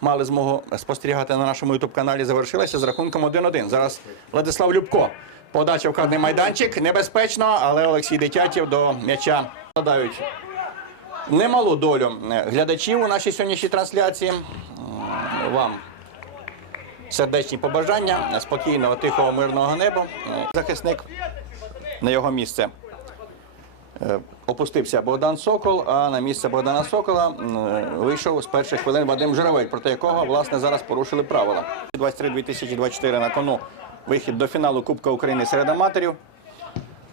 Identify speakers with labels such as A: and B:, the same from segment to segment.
A: мали змогу спостерігати на нашому ютуб-каналі, завершилася з рахунком 1-1. Зараз Владислав Любко. Подача в карний майданчик. Небезпечно, але Олексій Дитятів до м'яча складають немалу долю е, глядачів у нашій сьогоднішній трансляції. Вам сердечні побажання, спокійного, тихого, мирного неба. Е, Захисник на його місце опустився Богдан Сокол, а на місце Богдана Сокола е, вийшов з перших хвилин Вадим Журавель, проти якого власне зараз порушили правила. 23-2024 на кону вихід до фіналу Кубка України серед аматорів.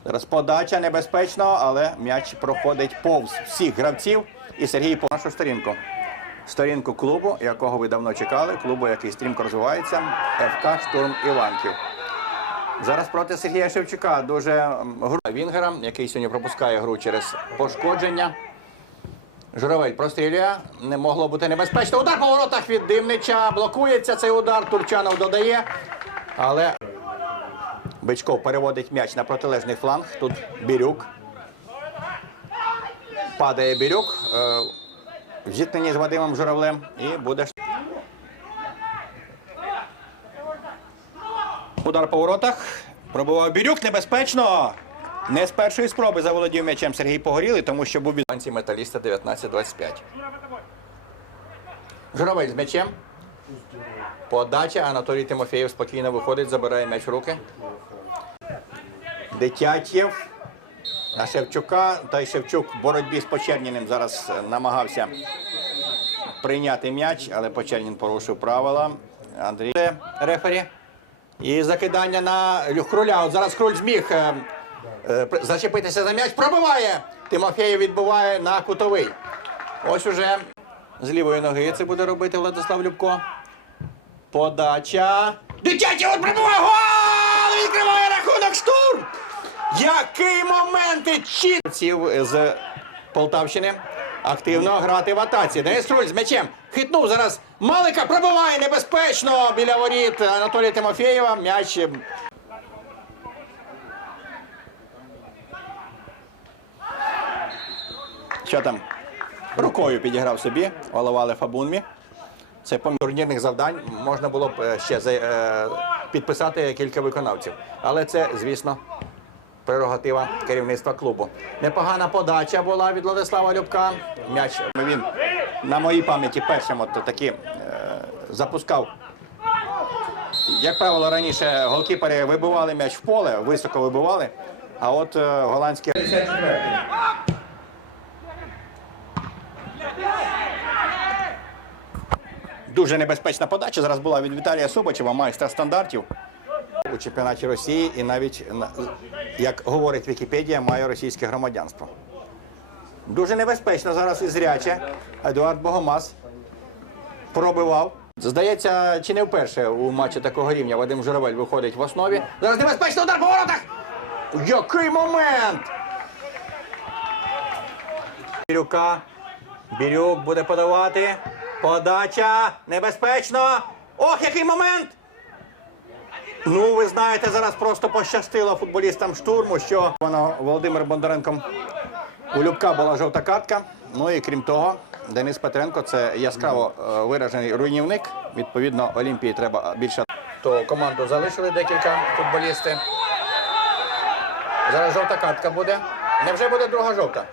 A: Зараз подача небезпечно, але м'яч проходить повз всіх гравців. І Сергій по нашу сторінку. Сторінку клубу, якого ви давно чекали, клубу, який стрімко розвивається, ФК Штурм Іванків. Зараз проти Сергія Шевчука дуже гру Вінгера, який сьогодні пропускає гру через пошкодження. Журавель прострілює, не могло бути небезпечно. Удар по воротах від Димнича. Блокується цей удар. Турчанов додає. Але Бичков переводить м'яч на протилежний фланг. Тут Бірюк. Падає Бірюк. е, В зіткненні з Вадимом Журавлем. І буде. Удар по воротах. Пробував Бірюк. Небезпечно. Не з першої спроби заволодів м'ячем Сергій Погорілий, тому що був від Банці металіста 19-25. Журавель з м'ячем. Подача. Анатолій Тимофєєв спокійно виходить, забирає м'яч в руки. Дитятєв на Шевчука. Та й Шевчук в боротьбі з Почерніним зараз е, намагався прийняти м'яч, але Почернін порушив правила. Андрій рефері. І закидання на Хруля. От зараз Хруль зміг е, е, зачепитися за м'яч. Пробиває. Тимофєєв відбиває на кутовий. Ось уже з лівої ноги це буде робити Владислав Любко. Подача. Дитячий от пробиває гол! Відкриває рахунок штурм! Який момент і чітців з Полтавщини активно грати в атаці. Денис Круль з м'ячем хитнув зараз. Малика пробиває небезпечно біля воріт Анатолія Тимофєєва. М'яч що там? Рукою підіграв собі Оловале Фабунмі. Це поміж турнірних завдань можна було б е, ще за- е, підписати кілька виконавців. Але це, звісно, прерогатива керівництва клубу. Непогана подача була від Владислава Любка. М'яч він на моїй пам'яті першим от таки е, запускав. Як правило, раніше голкіпери вибивали м'яч в поле, високо вибивали. А от е, голландські Дуже небезпечна подача зараз була від Віталія Собачева, майстра стандартів у чемпіонаті Росії і навіть, як говорить Вікіпедія, має російське громадянство. Дуже небезпечно зараз і зряче. Едуард Богомаз пробивав. Здається, чи не вперше у матчі такого рівня Вадим Журавель виходить в основі. Зараз небезпечний удар по воротах! Який момент! Бірюка. Бірюк буде подавати. Подача. Небезпечно. Ох, який момент! Ну, ви знаєте, зараз просто пощастило футболістам штурму, що воно Володимир Бондаренком у Любка була жовта картка. Ну і крім того, Денис Петренко це яскраво е, виражений руйнівник. Відповідно, Олімпії треба більше. То команду залишили декілька футболістів. Зараз жовта картка буде. Невже буде друга жовта?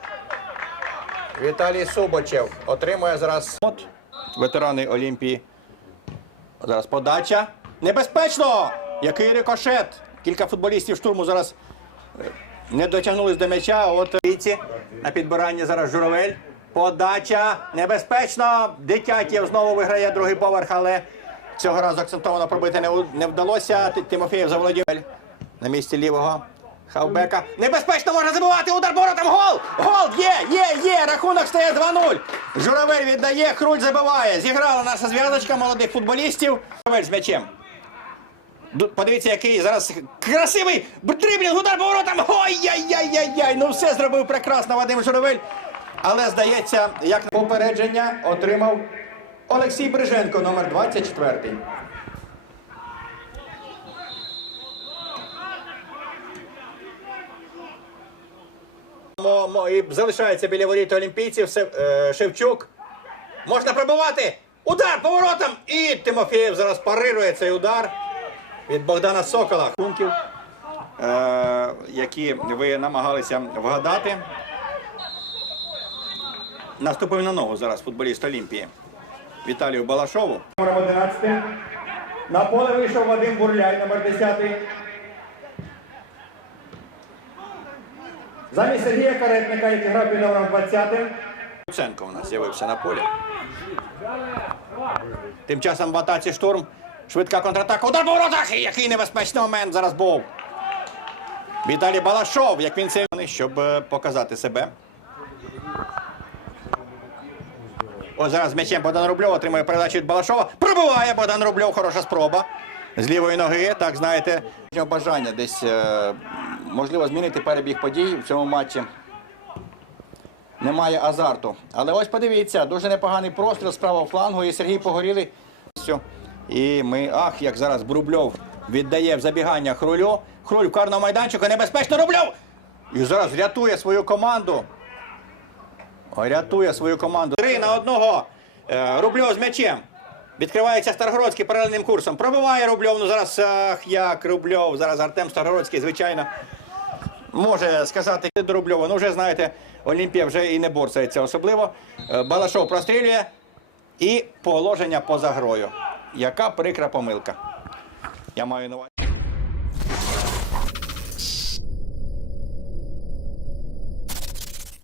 A: Віталій Субачев отримує зараз от ветерани Олімпії. Зараз подача. Небезпечно! Який рикошет! Кілька футболістів штурму зараз е, не дотягнулись до м'яча. От бійці на підбиранні зараз журавель. Подача. Небезпечно. Дитятєв знову виграє другий поверх, але цього разу акцентовано пробити не, не вдалося. Ти- Тимофєєв заволодів на місці лівого. Хавбека. Небезпечно можна забивати. Удар по воротам. Гол! Гол! Є! Є! Є! Рахунок стає 2-0. Журавель віддає, Круль забиває. Зіграла наша зв'язочка молодих футболістів. Журавель з м'ячем. Подивіться, який зараз красивий дриблінг, удар по воротам. Ой-яй-яй-яй-яй. Ну все зробив прекрасно Вадим Журавель. Але здається, як попередження отримав Олексій Бриженко, номер 24. Мо- мо- і залишається біля воріт олімпійців е, Шевчук. Можна пробивати. Удар поворотом! І Тимофєєв зараз парирує цей удар від Богдана Сокола. Пунктів, е, які ви намагалися вгадати. Наступив на ногу зараз футболіст Олімпії Віталію Балашову. Номером 11. На поле вийшов Вадим Бурляй, номер 10. Замість Сергія Каретника, який грав під номером 20. Луценко у нас з'явився на полі. Тим часом в атаці штурм. Швидка контратака. Удар по воротах! Який небезпечний момент зараз був. Віталій Балашов, як він це щоб е, показати себе. Ось зараз м'ячем Богдан Рубльов отримує передачу від Балашова. Пробиває Богдан Рубльов, хороша спроба. З лівої ноги, так знаєте. Бажання десь е, можливо змінити перебіг подій в цьому матчі. Немає азарту. Але ось подивіться, дуже непоганий простріл з правого флангу, і Сергій Погорілий. І ми, ах, як зараз Брубльов віддає в забігання Хрулю. Хруль в карному майданчику, небезпечно Рубльов! І зараз рятує свою команду. Рятує свою команду. Три на одного. Е, Рубльов з м'ячем. Відкривається Старгородський паралельним курсом. Пробиває Рубльов. Ну зараз ах, як Рубльов. Зараз Артем Старгородський, звичайно, може сказати до Рубльова. Ну вже знаєте, Олімпія вже і не борсається особливо. Е, Балашов прострілює і положення поза грою. Яка прикра помилка. Я маю на увазі.